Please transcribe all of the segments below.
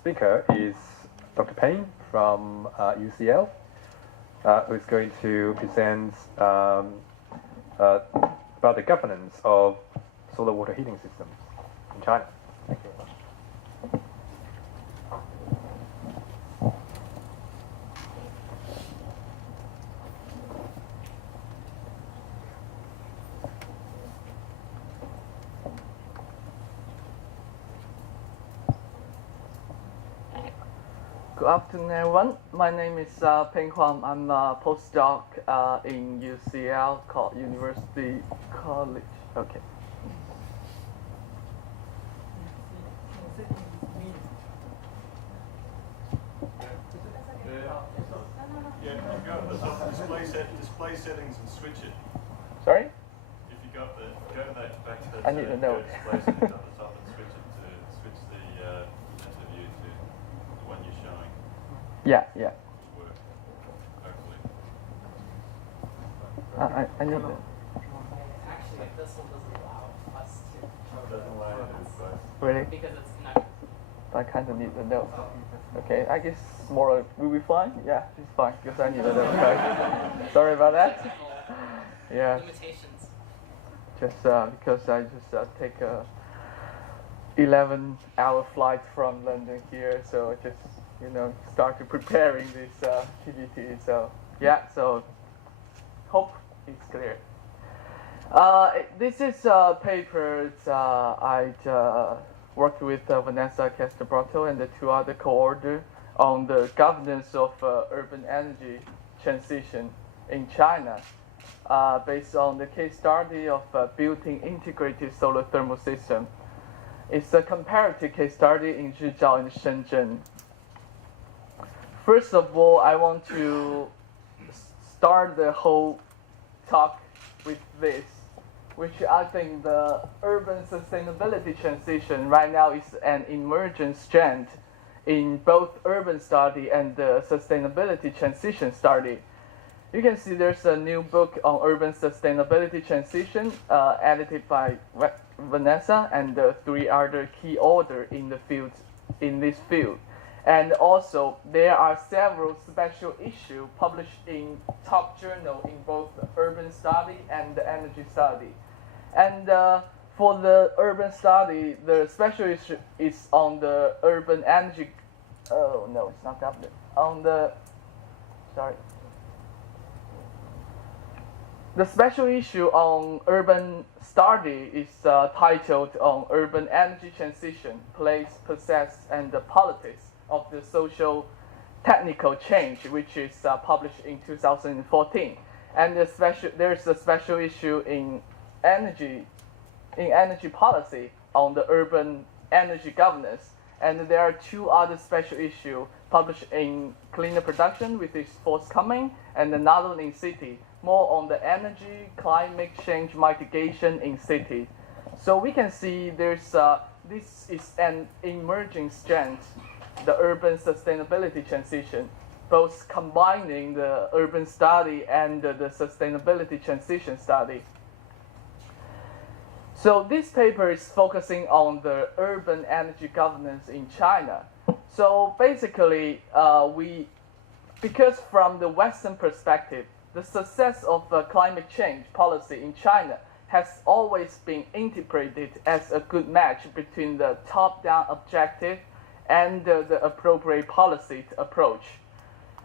Speaker is Dr. Ping from UCL, who is going to present about the governance of solar water heating systems in China. Thank you very much. Good afternoon, everyone. My name is Ping Huang. I'm a postdoc in UCL called University College. Okay. Yeah, if you go to the top display settings and switch it. Sorry? If you go to that back to the I need to know. display settings on the top and switch the interview to the one you're showing. Yeah. It'll work, hopefully. I need to. Actually, this one doesn't allow us to. Doesn't allow you to display. Really? Because it's connected. I kind of need to know. Okay, I guess more will be fine. Yeah, it's fine because I need to know. Okay. Sorry about that. Yeah. Limitations. Just because I just take a 11-hour flight from London here, so I just started preparing this PPT. So yeah, so hope it's clear. This is a paper I worked with Vanessa Castrobrato and the two other co-authors on the governance of urban energy transition in China, based on the case study of built-in integrated solar thermal system. It's a comparative case study in Rizhao and Shenzhen. First of all, I want to start the whole talk with this, which I think the urban sustainability transition right now is an emergent strand in both urban study and the sustainability transition study. You can see there's a new book on urban sustainability transition edited by Vanessa and the three other key authors in this field. And also, there are several special issues published in top journal in both the urban study and the energy study. And for the urban study, the special issue is on the urban energy. Oh no, it's not that. The special issue on urban study is titled on urban energy transition, place, process, and the politics of the social technical change, which is published in 2014. And there's a special issue in energy policy on the urban energy governance. And there are two other special issues published in cleaner production, which is forthcoming, and another one in city, more on the energy climate change mitigation in city. So we can see this is an emerging strength, the urban sustainability transition, both combining the urban study and the sustainability transition study. So this paper is focusing on the urban energy governance in China. So basically, because from the Western perspective, the success of climate change policy in China has always been interpreted as a good match between the top-down objective and the appropriate policy approach.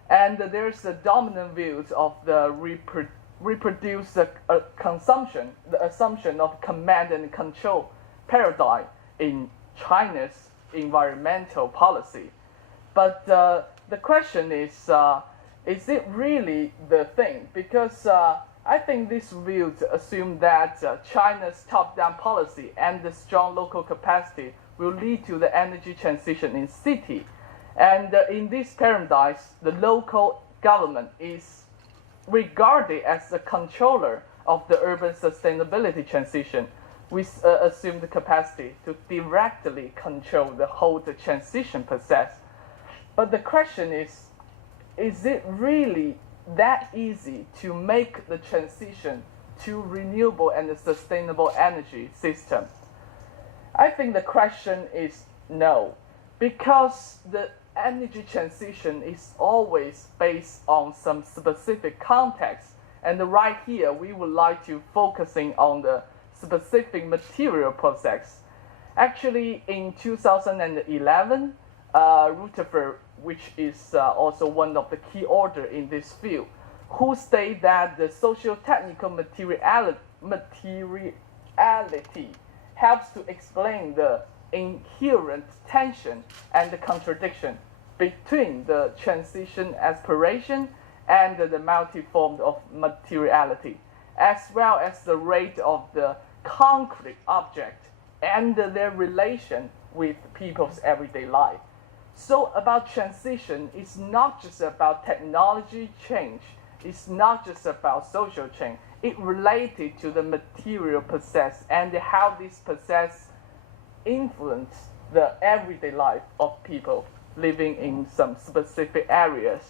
And there's a dominant view of the reproduce consumption, the assumption of command and control paradigm in China's environmental policy. But the question is it really the thing? Because I think this view assume that China's top-down policy and the strong local capacity will lead to the energy transition in city. And in this paradigm, the local government is regarded as the controller of the urban sustainability transition, with assumed capacity to directly control the whole transition process. But the question is it really that easy to make the transition to renewable and sustainable energy system? I think the question is no. Because the energy transition is always based on some specific context. And right here, we would like to focusing on the specific material process. Actually, in 2011, Rutherford, which is also one of the key author in this field, who state that the socio-technical materiality helps to explain the inherent tension and the contradiction between the transition aspiration and the multi-form of materiality, as well as the rate of the concrete object and their relation with people's everyday life. So about transition, it's not just about technology change, it's not just about social change, it related to the material process and how this process influence the everyday life of people living in some specific areas.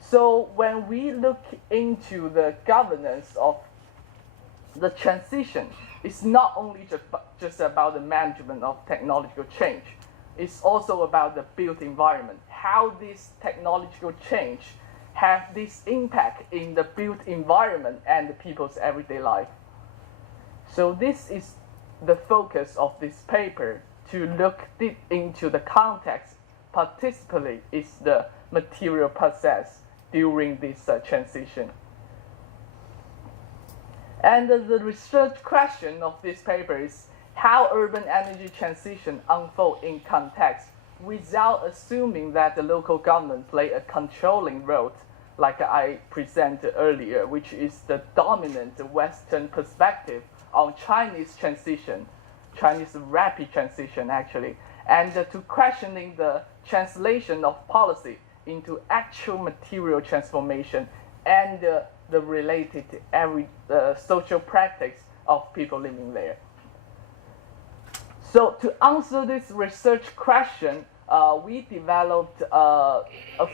So when we look into the governance of the transition, it's not only just about the management of technological change, it's also about the built environment, how this technological change have this impact in the built environment and the people's everyday life. So this is the focus of this paper, to look deep into the context, particularly is the material process during this transition. And the research question of this paper is how urban energy transition unfold in context without assuming that the local government play a controlling role, like I presented earlier, which is the dominant Western perspective on Chinese transition, Chinese rapid transition actually, and to questioning the translation of policy into actual material transformation and the related social practice of people living there. So to answer this research question, we developed a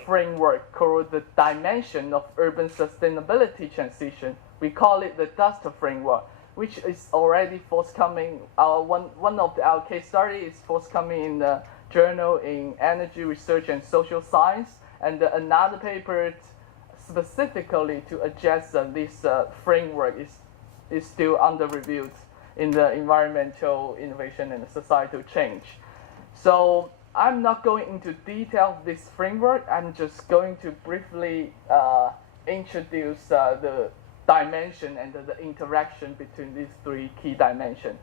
framework called the Dimension of Urban Sustainability Transition. We call it the DUST framework, which is already forthcoming. One of our case studies is forthcoming in the Journal in Energy Research and Social Science, and another paper specifically to address this framework is still under review in the environmental innovation and societal change. So I'm not going into detail of this framework. I'm just going to briefly introduce the dimension and the interaction between these three key dimensions.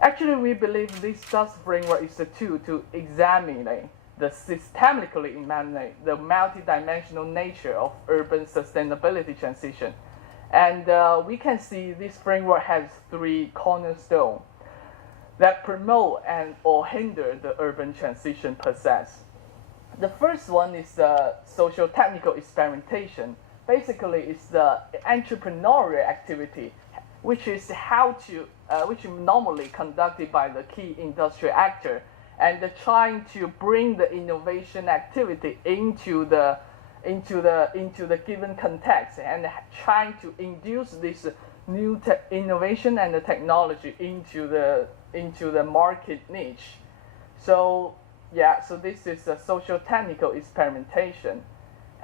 Actually, we believe this DUST framework is a tool to examine the systemically examine the multidimensional nature of urban sustainability transition. And we can see this framework has three cornerstones that promote and or hinder the urban transition process. The first one is the social technical experimentation. Basically, it's the entrepreneurial activity, which is which is normally conducted by the key industrial actor, and trying to bring the innovation activity into the given context, and trying to induce this new innovation and the technology into the market niche. So this is a social technical experimentation.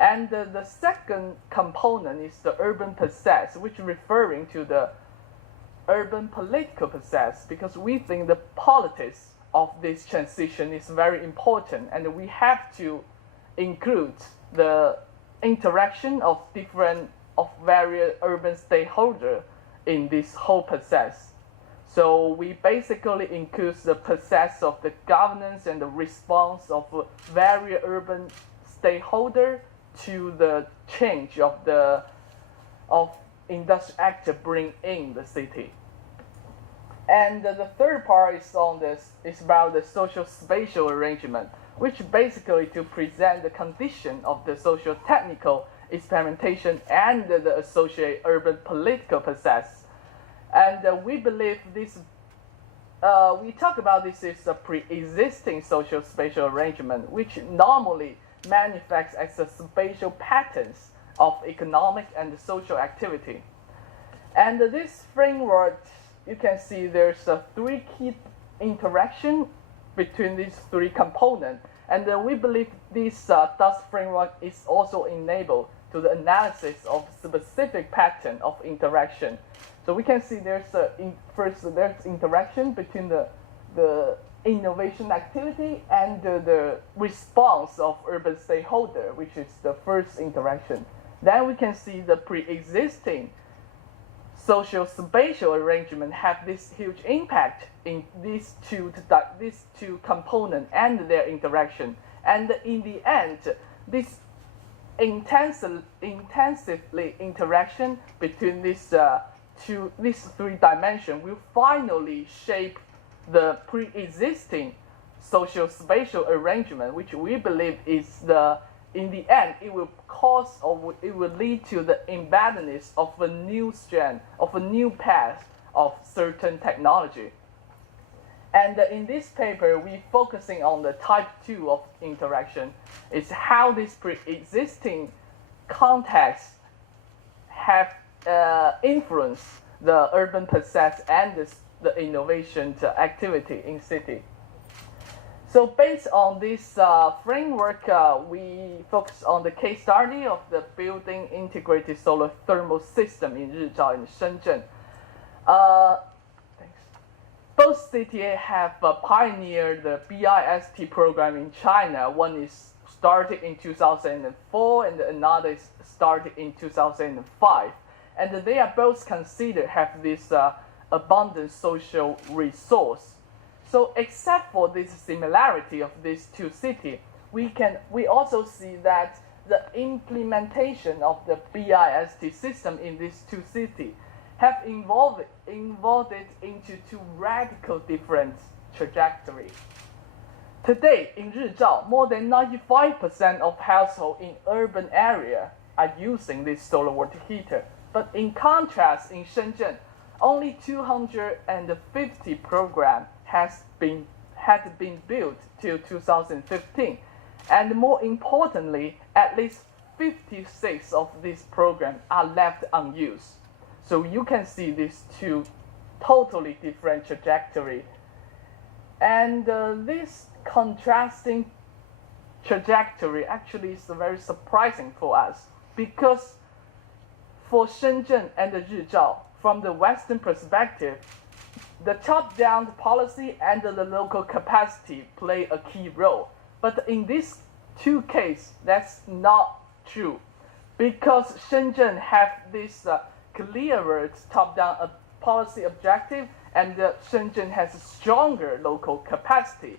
And the second component is the urban process, which is referring to the urban political process, because we think the politics of this transition is very important, and we have to include the interaction of various urban stakeholders in this whole process. So we basically include the process of the governance and the response of various urban stakeholders to the change of industrial actor bring in the city. And the third part is about the social spatial arrangement, which basically to present the condition of the social technical experimentation and the associated urban political process. And we believe this, we talk about this as a pre-existing social spatial arrangement, which normally manifests as a spatial patterns of economic and social activity. And this framework, you can see there's three key interaction between these three components. And we believe this DUS framework is also enabled to the analysis of specific pattern of interaction. So we can see there's there's interaction between the innovation activity and the response of urban stakeholder, which is the first interaction. Then we can see the pre-existing social spatial arrangement have this huge impact in these two components and their interaction. And in the end, this intensively interaction between these three dimensions will finally shape the pre-existing social spatial arrangement, which we believe is in the end, it will cause or it will lead to the embeddedness of a new strand, of a new path of certain technology. And in this paper, we're focusing on the type 2 of interaction. It's how this pre-existing context have influenced the urban process and the innovation activity in city. So based on this framework, we focus on the case study of the building integrated solar thermal system in Rizhao and Shenzhen. Both cities have pioneered the BIST program in China. One is started in 2004 and another is started in 2005. And they are both considered have this abundant social resource. So except for this similarity of these two cities, we also see that the implementation of the BIST system in these two cities have involved it into two radical different trajectories. Today, in Rizhao, more than 95% of households in urban area are using this solar water heater. But in contrast, in Shenzhen, only 250 programs had been built till 2015. And more importantly, at least 56 of these programs are left unused. So you can see these two totally different trajectories. And this contrasting trajectory actually is very surprising for us, because for Shenzhen and Rizhao, from the Western perspective, the top-down policy and the local capacity play a key role. But in these two cases, that's not true, because Shenzhen have this clearer top-down policy objective, and Shenzhen has a stronger local capacity.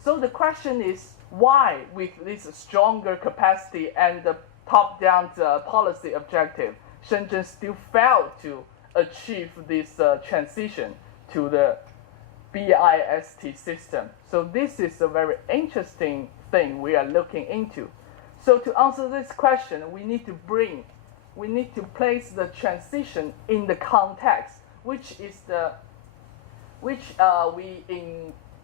So the question is, why with this stronger capacity and the top-down policy objective, Shenzhen still failed to achieve this transition to the BIST system? So this is a very interesting thing we are looking into. So to answer this question, we need to place the transition in the context, which we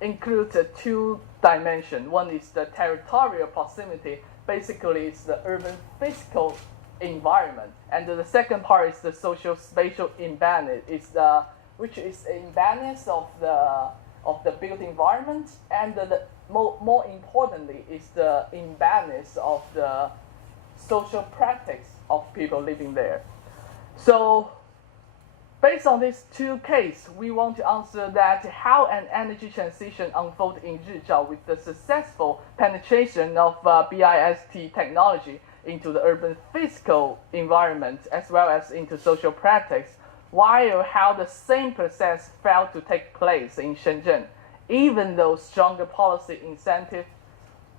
include two dimensions. One is the territorial proximity, basically it's the urban physical environment, and the second part is the social spatial imbalance, which is imbalance of the built environment, and more importantly is the imbalance of the social practice of people living there. So based on these two cases, we want to answer that how an energy transition unfolds in Rizhao with the successful penetration of BIST technology into the urban physical environment as well as into social practice, while how the same process failed to take place in Shenzhen, even though stronger policy incentives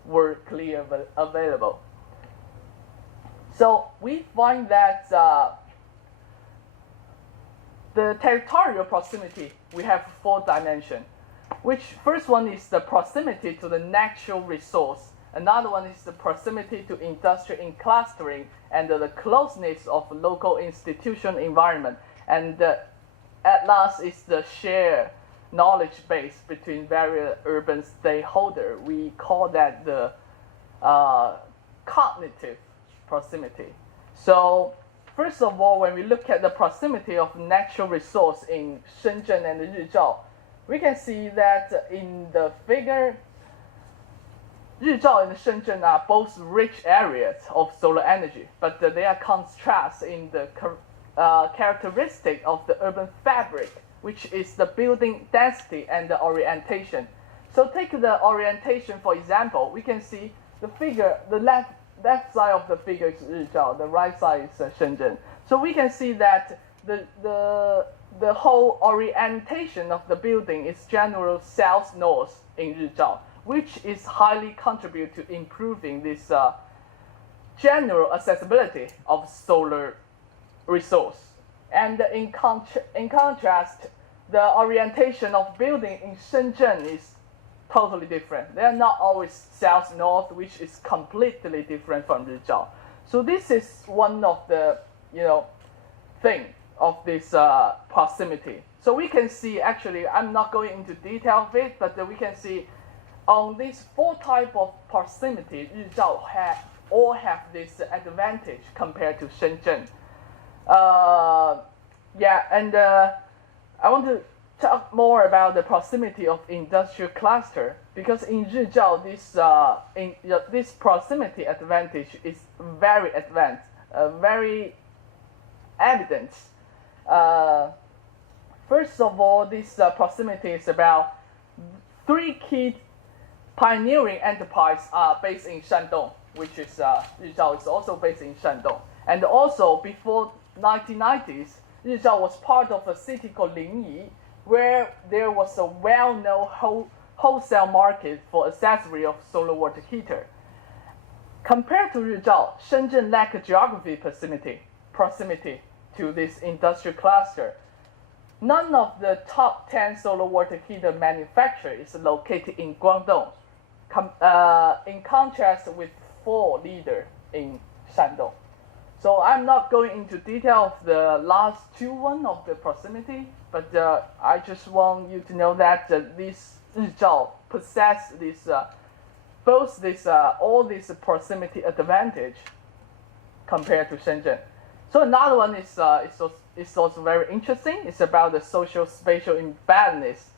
were clearly available. So we find that the territorial proximity, we have 4 dimensions, which first one is the proximity to the natural resource. Another one is the proximity to industrial clustering and the closeness of local institution environment. And at last is the shared knowledge base between various urban stakeholders. We call that the cognitive proximity. So first of all, when we look at the proximity of natural resource in Shenzhen and Rizhao, we can see that in the figure, Rizhao and Shenzhen are both rich areas of solar energy, but they are contrasts in the characteristic of the urban fabric, which is the building density and the orientation. So take the orientation, for example, we can see the figure, the left side of the figure is Rizhao, the right side is Shenzhen. So we can see that the whole orientation of the building is general south-north in Rizhao, which is highly contribute to improving this general accessibility of solar resource. And in contrast, the orientation of building in Shenzhen is totally different. They are not always south-north, which is completely different from Rizhao. So this is one of the thing of this proximity. So we can see, actually, I'm not going into detail of it, but we can see on these 4 types of proximity, Rizhao all have this advantage compared to Shenzhen. I want to talk more about the proximity of industrial cluster, because in Rizhao, this proximity advantage is very advanced, very evident. First of all, this proximity is about 3 key pioneering enterprises are based in Shandong, which is Rizhao is also based in Shandong. And also, before 1990s, Rizhao was part of a city called Lingyi, where there was a well-known wholesale market for accessory of solar water heater. Compared to Rizhao, Shenzhen lacked geography proximity to this industrial cluster. None of the top 10 solar water heater manufacturers is located in Guangdong, in contrast with 4 leaders in Shandong. So I'm not going into detail of the last 2 of the proximity, but I just want you to know that this Rizhao possess this all this proximity advantage compared to Shenzhen. So another one is also very interesting. It's about the social spatial imbalance,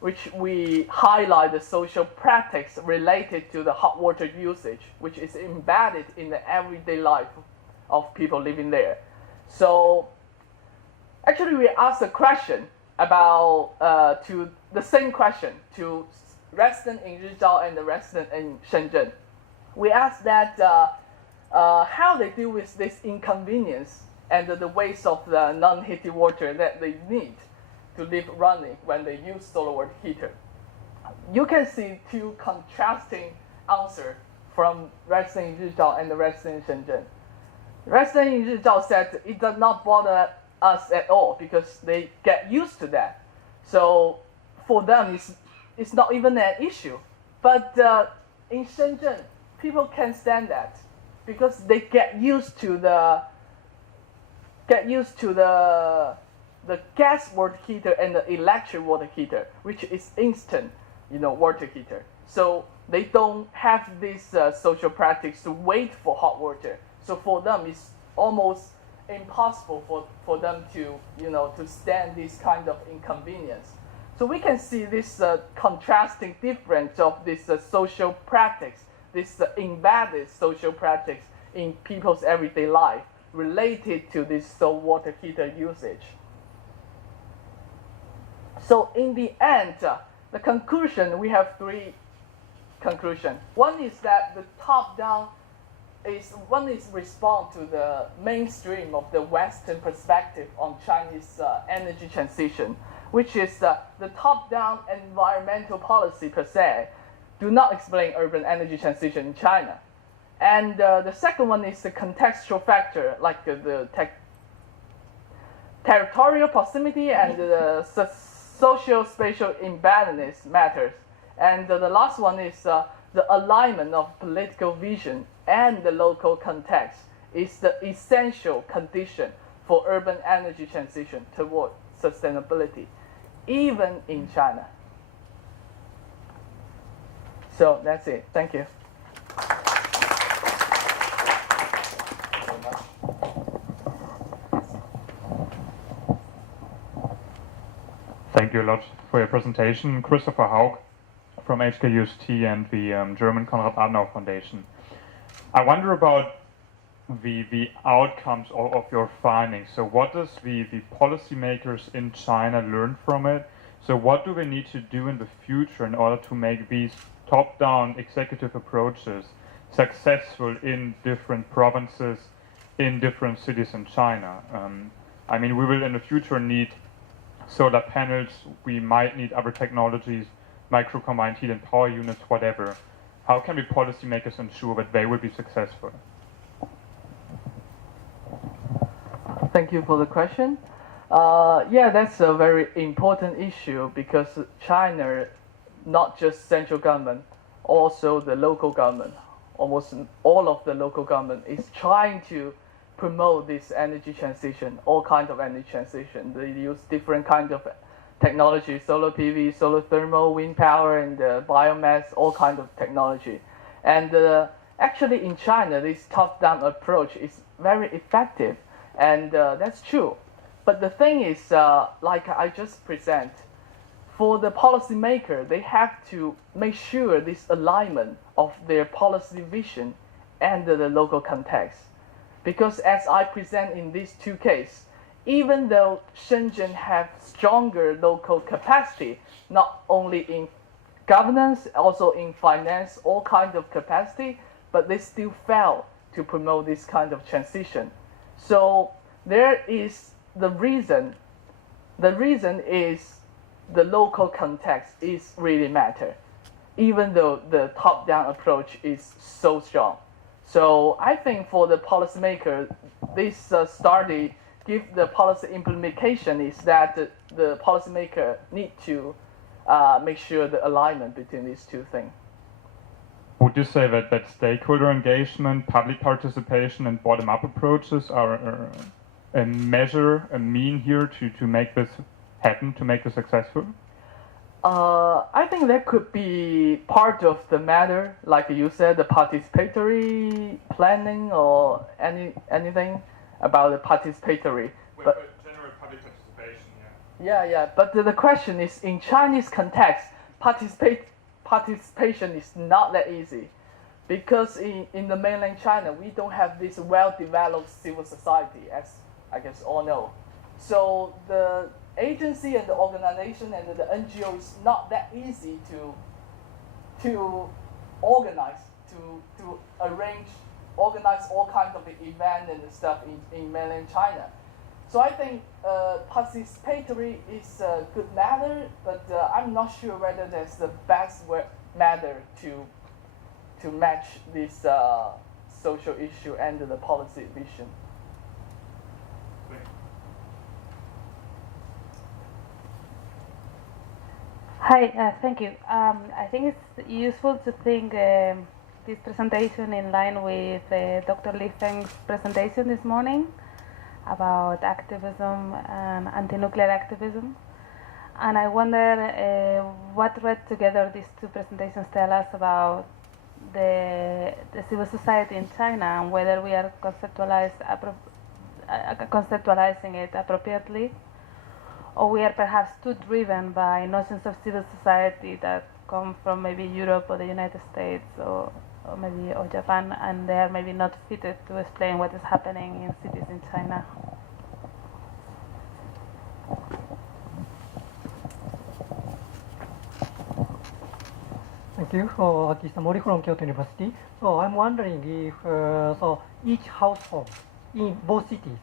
which we highlight the social practice related to the hot water usage, which is embedded in the everyday life of people living there. So actually we asked a question about to the same question to residents in Rizhao and the residents in Shenzhen. We asked that how they deal with this inconvenience and the waste of the non-heated water that they need to leave running when they use solar water heater. You can see 2 contrasting answers from residents in Rizhao and the residents in Shenzhen. Residents in Rizhao said it does not bother us at all because they get used to that. So for them, it's not even an issue. But in Shenzhen, people can't stand that because they get used to the gas water heater and the electric water heater, which is instant, water heater. So they don't have this social practice to wait for hot water. So for them, it's almost impossible for them to stand this kind of inconvenience. So we can see this contrasting difference of this social practice, this embedded social practice in people's everyday life related to this solar water heater usage. So in the end, the conclusion, we have 3 conclusions. One is that the top-down one is respond to the mainstream of the Western perspective on Chinese energy transition, which is the top-down environmental policy per se do not explain urban energy transition in China. And the second one is the contextual factor, like the territorial proximity and the social spatial imbalance matters. And the last one is the alignment of political vision and the local context is the essential condition for urban energy transition toward sustainability, even in China. So that's it. Thank you. Thank you a lot for your presentation. Christopher Haug from HKUST and the German Konrad Adenauer Foundation. I wonder about the outcomes of your findings. So what does the policymakers in China learn from it? So what do we need to do in the future in order to make these top-down executive approaches successful in different provinces, in different cities in China? I mean, we will in the future need solar panels, we might need other technologies, micro-combined heat and power units, whatever. How can we policymakers ensure that they will be successful? Thank you for the question. Yeah, that's a very important issue because China, not just central government, also the local government, almost all of the local government is trying to promote this energy transition, all kinds of energy transition. They use different kinds of technology, solar PV, solar thermal, wind power, and biomass, all kinds of technology. And actually in China, this top-down approach is very effective, and that's true. But the thing is, like I just present, for the policymaker, they have to make sure this alignment of their policy vision and the local context. Because as I present in these two cases, even though Shenzhen have stronger local capacity, not only in governance, also in finance, all kinds of capacity, but they still fail to promote this kind of transition. So there is the reason. The reason is the local context is really matter, even though the top-down approach is so strong. So I think for the policymaker, this study give the policy implementation is that the policymaker need to make sure the alignment between these two things. Would you say that stakeholder engagement, public participation, and bottom-up approaches are a measure, a mean here to make this happen, to make this successful? I think that could be part of the matter, like you said, the participatory planning or anything about the participatory. But general public participation, yeah. Yeah. But the question is, in Chinese context, participation is not that easy, because in the mainland China, we don't have this well-developed civil society, as I guess all know. So the agency and the organization and the NGO is not that easy to organize, to organize all kinds of events and stuff in mainland China. So I think participatory is a good matter, but I'm not sure whether that's the best matter to match this social issue and the policy vision. Hi, thank you. I think it's useful to think this presentation in line with Dr. Li Feng's presentation this morning about activism and anti-nuclear activism. And I wonder what read together these two presentations tell us about the civil society in China and whether we are conceptualizing it appropriately, or we are perhaps too driven by notions of civil society that come from maybe Europe or the United States or Japan, and they are maybe not fitted to explain what is happening in cities in China. Thank you. This is Mori from Kyoto University. So I'm wondering if so each household in both cities,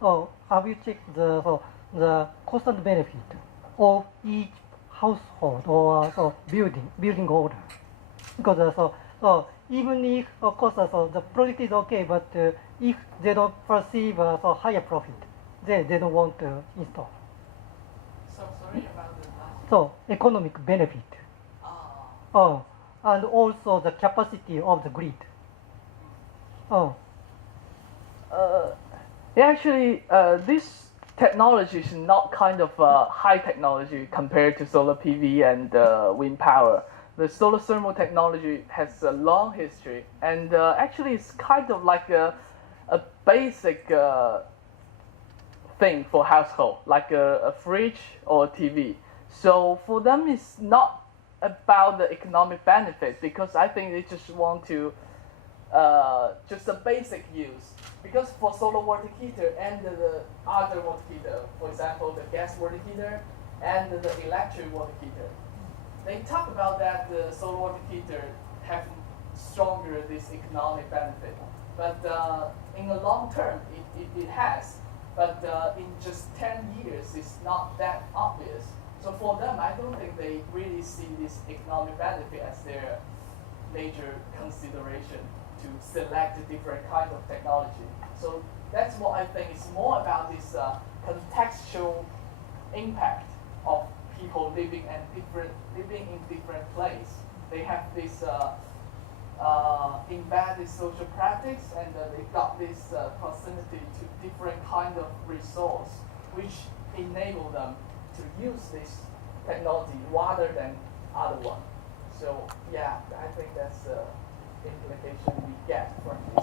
so have you checked the cost and benefit of each household or building order? Because so even if of course the project is okay, but if they don't perceive higher profit, they don't want to install. So sorry about the last. So economic benefit. And also the capacity of the grid. Actually, this technology is not kind of high technology compared to solar PV and wind power. The solar thermal technology has a long history, and actually it's kind of like a basic thing for household, like a fridge or a TV. So for them, it's not about the economic benefit, because I think they just want to just a basic use. Because for solar water heater and the other water heater, for example, the gas water heater and the electric water heater, they talk about that the solar water heater have stronger this economic benefit. But in the long term, it has. But in just 10 years, it's not that obvious. So for them, I don't think they really see this economic benefit as their major consideration to select a different kind of technology. So that's what I think is more about this contextual impact of people living in different places. They have this embedded social practice, and they got this proximity to different kind of resource, which enable them to use this technology rather than other one. So yeah, I think that's the implication we get from this.